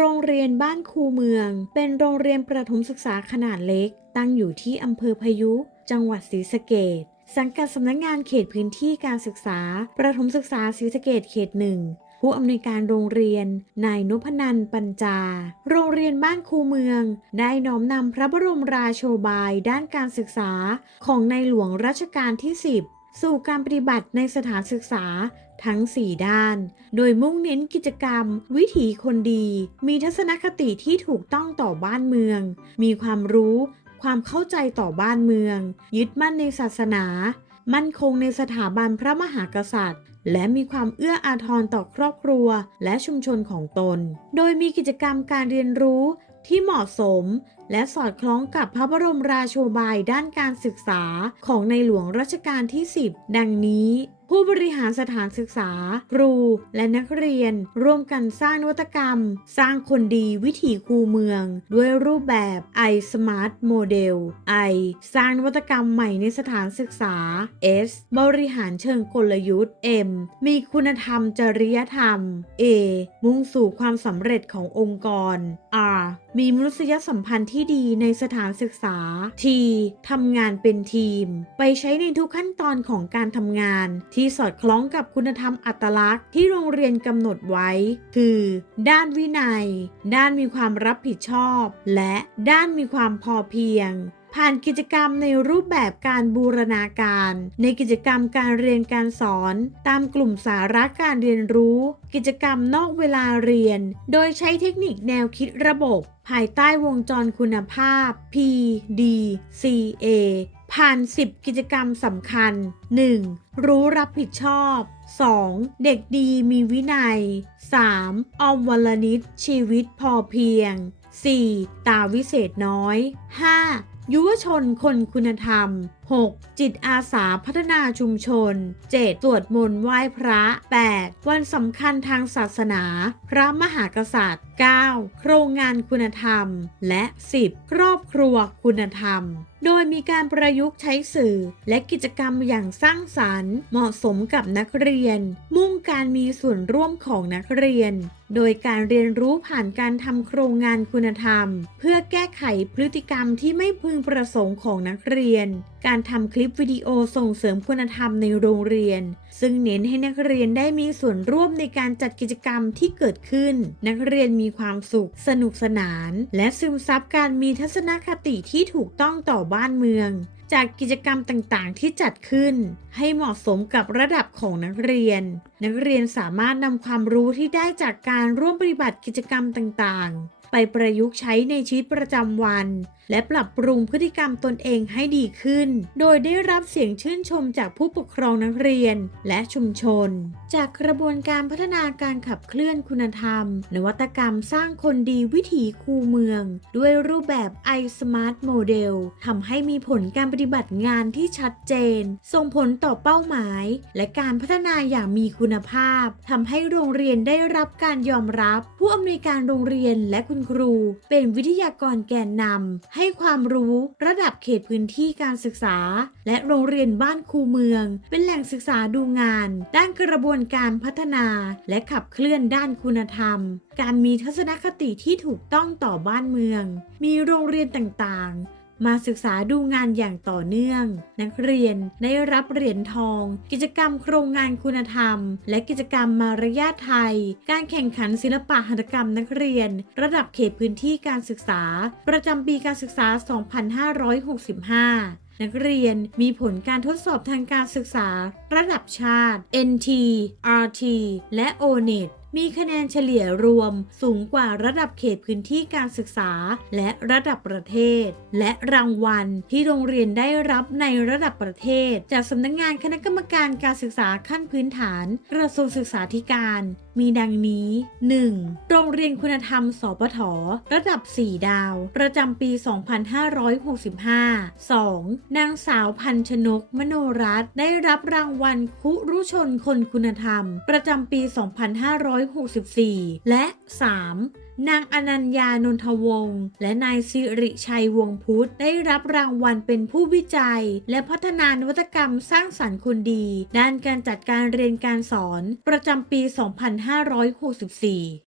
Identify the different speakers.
Speaker 1: โรงเรียนบ้านคูเมือง เป็นโรงเรียนประถมศึกษาขนาดเล็ก ตั้งอยู่ที่อำเภอพายุ จังหวัดศรีสะเกษสังกัดสำนักงานเขตพื้นที่การศึกษา ประถมศึกษาศรีสะเกษเขตหนึ่งผู้อำนวยการโรงเรียน นายนพนันปัญจา โรงเรียนบ้านคูเมือง ได้น้อมนำพระบรมราโชบายด้านการศึกษาของในหลวงรัชกาลที่ 10 สู่การปฏิบัติในสถานศึกษา ทั้ง 4 ด้าน โดยมุ่งเน้นกิจกรรม วิถีคนดี มีทัศนคติที่ถูกต้องต่อบ้านเมือง มีความรู้ ความเข้าใจต่อบ้านเมือง ยึดมั่นในศาสนา มั่นคงในสถาบันพระมหากษัตริย์และมีความเอื้ออาทรต่อครอบครัวและชุมชนของตน โดยมีกิจกรรมการเรียนรู้ที่เหมาะสม และสอดคล้องกับพระบรมราโชบายด้านการศึกษาของในหลวงรัชกาลที่ 10 ดังนี้ผู้บริหารสถานศึกษา ครู และนักเรียน ร่วมกันสร้างนวัตกรรม สร้างคนดีวิถีคูเมือง ด้วยรูปแบบ i Smart Model I สร้างนวัตกรรมใหม่ในสถานศึกษา S บริหารเชิงกลยุทธ์ M มีคุณธรรมจริยธรรม A มุ่งสู่ความสำเร็จขององค์กร R มีมนุษยสัมพันธ์ที่ที่ดีในสถานศึกษา T ทำงานเป็นทีม ไปใช้ในทุกขั้นตอนของการทำงาน ที่สอดคล้องกับคุณธรรมอัตลักษณ์ที่โรงเรียนกำหนดไว้ คือ ด้านวินัย ด้านมีความรับผิดชอบ และด้านมีความพอเพียง ผ่านกิจกรรมในรูปแบบการบูรณาการ ในกิจกรรมการเรียนการสอน ตามกลุ่มสาระการเรียนรู้ กิจกรรมนอกเวลาเรียน โดยใช้เทคนิคแนวคิดระบบ ภายใต้วงจรคุณภาพ P D C A ผ่าน 10 กิจกรรมสำคัญ 1. รู้รับผิดชอบ 2. เด็กดีมีวินัย 3. ออมวัลนิดชีวิตพอเพียง 4. ตาวิเศษน้อย 5. ยุวชนคนคุณธรรม 6. จิตอาสาพัฒนาชุมชน 7. สวดมนต์ไหว้พระ 8. วันสำคัญทางศาสนา พระมหากษัตริย์ 9. โครงงานคุณธรรม และ 10. ครอบครัวคุณธรรม โดยมีการประยุกต์ใช้สื่อ และกิจกรรมอย่างสร้างสรรค์ เหมาะสมกับนักเรียน มุ่งการมีส่วนร่วมของนักเรียน โดยการเรียนรู้ผ่านการทำโครงงานคุณธรรม เพื่อแก้ไขพฤติกรรมที่ไม่พึงประสงค์ของนักเรียน การทำคลิปวิดีโอส่งเสริมคุณธรรมในโรงเรียน ซึ่งเน้นให้นักเรียนได้มีส่วนร่วมในการจัดกิจกรรมที่เกิดขึ้น นักเรียนมีความสุข สนุกสนาน และซึมซับการมีทัศนคติที่ถูกต้องต่อบ้านเมือง จากกิจกรรมต่างๆ ที่จัดขึ้น ให้เหมาะสมกับระดับของนักเรียน นักเรียนสามารถนำความรู้ที่ได้จากการร่วมปฏิบัติกิจกรรมต่างๆ ไปประยุกต์ใช้ในชีวิตประจำวัน และปรับปรุงพฤติกรรมตนเองให้ดีขึ้น โดยได้รับเสียงชื่นชมจากผู้ปกครองนักเรียนและชุมชน จากกระบวนการพัฒนาการขับเคลื่อนคุณธรรม นวัตกรรมสร้างคนดีวิถีคูเมือง ด้วยรูปแบบ i Smart Model ทำให้มีผลการปฏิบัติงานที่ชัดเจน ส่งผลต่อเป้าหมาย และการพัฒนาอย่างมีคุณภาพทำให้โรงเรียนได้รับการยอมรับ ผู้อำนวยการโรงเรียนและคุณครู เป็นวิทยากรแกนนำให้ความรู้ระดับเขตพื้นที่การศึกษา และโรงเรียนบ้านคูเมือง เป็นแหล่งศึกษาดูงาน ด้านกระบวนการพัฒนา และขับเคลื่อนด้านคุณธรรม การมีทัศนคติที่ถูกต้องต่อบ้านเมือง มีโรงเรียนต่างๆ มาศึกษาดูงานอย่างต่อเนื่อง นักเรียนได้รับเหรียญทอง กิจกรรมโครงงานคุณธรรม และกิจกรรมมารยาทไทย การแข่งขันศิลปะหัตถกรรมนักเรียน ระดับเขตพื้นที่การศึกษา ประจำปีการศึกษา 2565นักเรียนมีผลการทดสอบทางการศึกษา ระดับชาติ NT RT และ ONET มีคะแนนเฉลี่ยรวมสูงกว่าระดับเขตพื้นที่การศึกษา และระดับประเทศ และรางวัลที่โรงเรียนได้รับในระดับประเทศ จากสำนักงานคณะกรรมการการศึกษาขั้นพื้นฐานกระทรวงศึกษาธิการ มีดังนี้ 1. โรงเรียนคุณธรรม สปท ระดับ 4 ดาว ประจำปี 2565 2. นางสาวพันชนก มโนรัตน์ได้รับรางวัลคุรุชนคนคุณธรรม ประจำปี 2564 และ 3. นางอนัญญานนทวงศ์และนายสิริชัยวงพุทธได้รับรางวัลเป็นผู้วิจัย และพัฒนานวัตกรรมสร้างสรรค์คนดี ด้านการจัดการเรียนการสอนประจำปี 2564